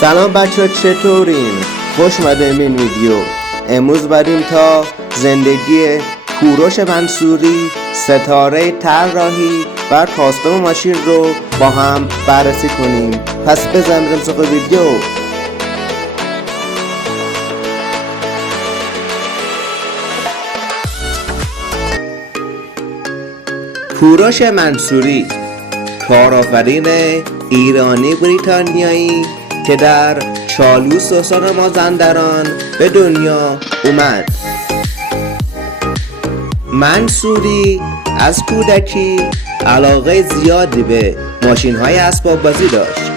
سلام بچه، چطورین؟ خوش اومدین این ویدیو. امروز بریم تا زندگی کوروش منصوری، ستاره طراحی و کاستوم ماشین رو با هم بررسی کنیم. پس بزنیم سراغ ویدیو. کوروش منصوری کارآفرین ایرانی بریتانیایی که در چالوس استان مازندران به دنیا اومد. منصوری از کودکی علاقه زیادی به ماشین‌های اسباب بازی داشت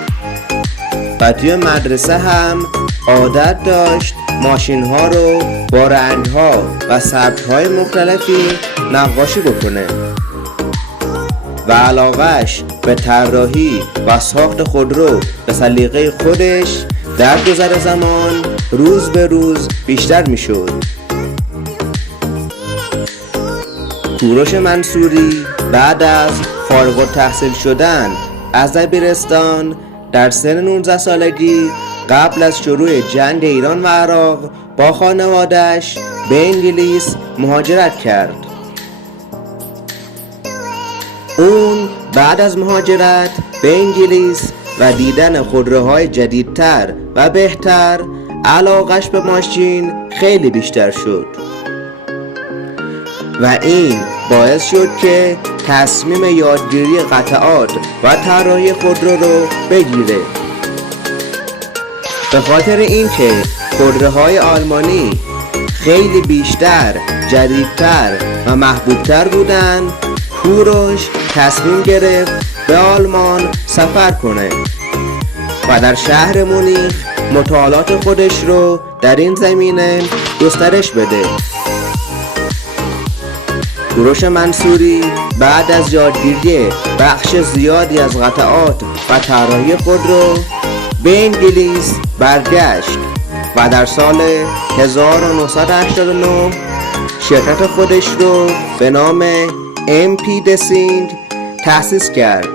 و توی مدرسه هم عادت داشت ماشین‌ها رو با رنگ‌ها و سبک‌های مختلفی نقاشی بکنه و علاقه‌اش به طراحی و ساخت خودرو به سلیقه خودش در گذر زمان روز به روز بیشتر میشد. کوروش منصوری بعد از فارغ التحصیل شدن از دبیرستان در سن 19 سالگی قبل از شروع جنگ ایران و عراق با خانواده‌اش به انگلیس مهاجرت کرد. اون بعد از مهاجرت به انگلیس و دیدن خودروهای جدیدتر و بهتر علاقش به ماشین خیلی بیشتر شد و این باعث شد که تصمیم یادگیری قطعات و طراحی خودرو رو بگیره. به خاطر اینکه خودروهای آلمانی خیلی بیشتر، جدیدتر و محبوبتر بودن، کوروش تصمیم گرفت به آلمان سفر کنه و در شهر مونیخ مطالعات خودش رو در این زمینه گسترش بده. کوروش منصوری بعد از یادگیری بخش زیادی از قطعات و طراحی خودرو به انگلیس برگشت و در سال 1989 شرکت خودش رو به نام MP Design تأسیس کرد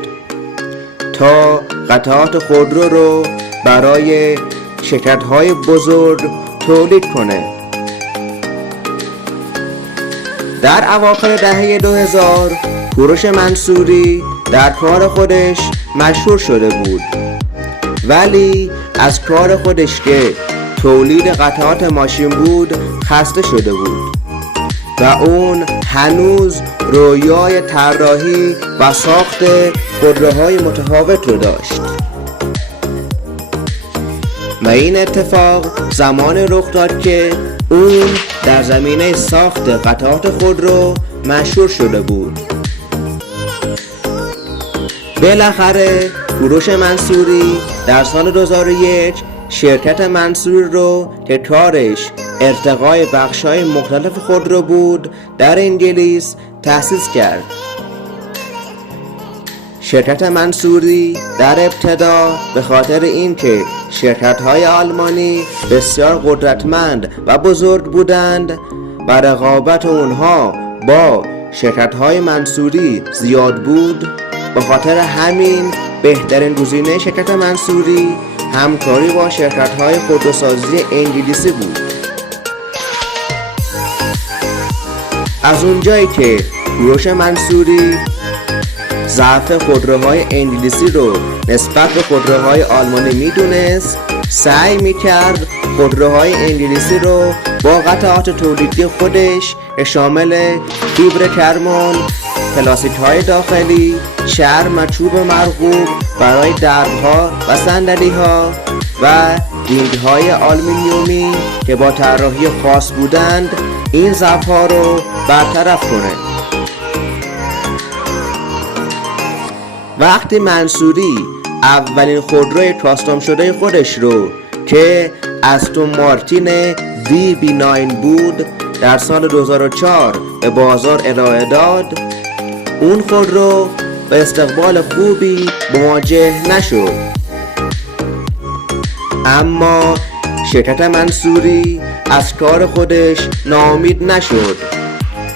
تا قطعات خودرو رو برای شرکت‌های بزرگ تولید کنه. در اواخر دهه 2000 کوروش منصوری در کار خودش مشهور شده بود، ولی از کار خودش که تولید قطعات ماشین بود خسته شده بود و اون هنوز رویای طراحی و ساخت خودروهای متفاوت رو داشت و این اتفاق زمان رخ داد که اون در زمینه ساخت قطعات خودرو مشهور شده بود. بالاخره کوروش منصوری در سال 2001 شرکت منصوری رو که کارش ارتقای بخش‌های مختلف خودرو بود در انگلیس تأسیس کرد. شرکت منصوری در ابتدا به خاطر اینکه شرکت‌های آلمانی بسیار قدرتمند و بزرگ بودند و رقابت اونها با شرکت‌های منصوری زیاد بود، به خاطر همین بهترین گزینه شرکت منصوری همکاری با شرکت‌های خودروسازی انگلیسی بود. از اونجایی که کوروش منصوری ضعف خودروهای انگلیسی رو نسبت به خودروهای آلمانی میدونست، سعی میکرد خودروهای انگلیسی رو با قطعات تولیدی خودش شامل فیبر کربن، پلاستیک های داخلی، چرم و چوب مرغوب برای درها و صندلی ها و رینگ های آلومینیومی که با طراحی خاص بودند این ضعف ها رو برطرف کنه. وقتی منصوری اولین خودروی کاستوم شده خودش رو که استون مارتین DB9 بود در سال 2004 به بازار ارائه داد، اون خودرو به استقبال خوبی مواجه نشد. اما شرکت منصوری از کار خودش ناامید نشد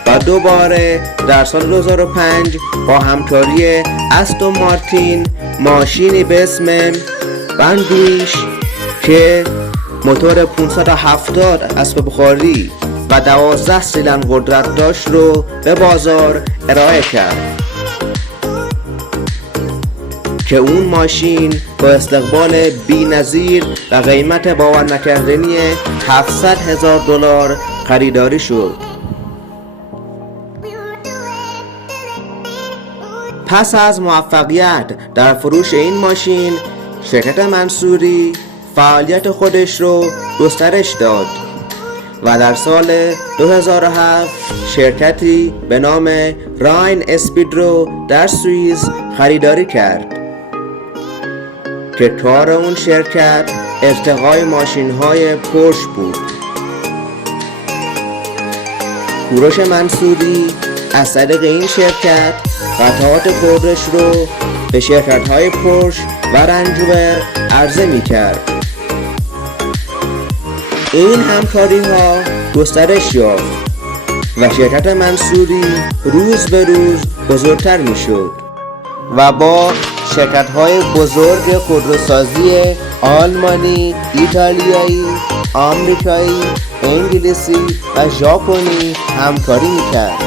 و دوباره در سال 2005 با همکاری استون مارتین ماشینی به اسم بندویش که موتور 570 اسب بخاری و 12 سیلندر قدرت داشت رو به بازار ارائه کرد که اون ماشین با استقبال بی‌نظیر و قیمت باور نکردنی $700,000 خریداری شد. پس از موفقیت در فروش این ماشین، شرکت منصوری فعالیت خودش رو گسترش داد و در سال 2007 شرکتی به نام راین اسپید رو در سوئیس خریداری کرد که کار اون شرکت ارتقای ماشین‌های پورش بود. کوروش منصوری از طریق این شرکت قطعات خودش رو به شرکت‌های پورش و رنج‌روور عرضه می‌کرد. این همکاری‌ها گسترش یافت و شرکت منصوری روز به روز بزرگتر می‌شد و با شرکت‌های بزرگ خودروسازی آلمانی، ایتالیایی، آمریکایی، انگلیسی و ژاپنی همکاری می‌کرد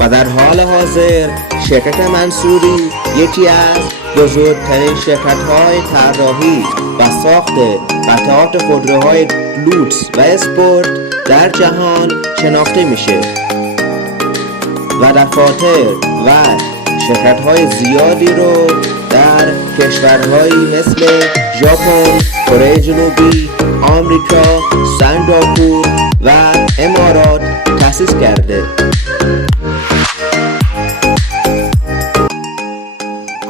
و در حال حاضر شرکت منصوری یکی از بزرگترین شرکت‌های طراحی و ساخت قطعات خودروهای لوکس و اسپورت در جهان شناخته میشه و دفاتر و شرکت‌های زیادی رو در کشورهایی مثل ژاپن، کره جنوبی، آمریکا، سنگاپور و امارات تأسیس کرده.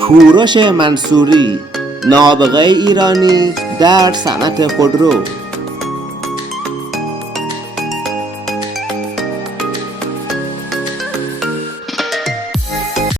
کوروش منصوری، نابغه ایرانی در صنعت خودرو.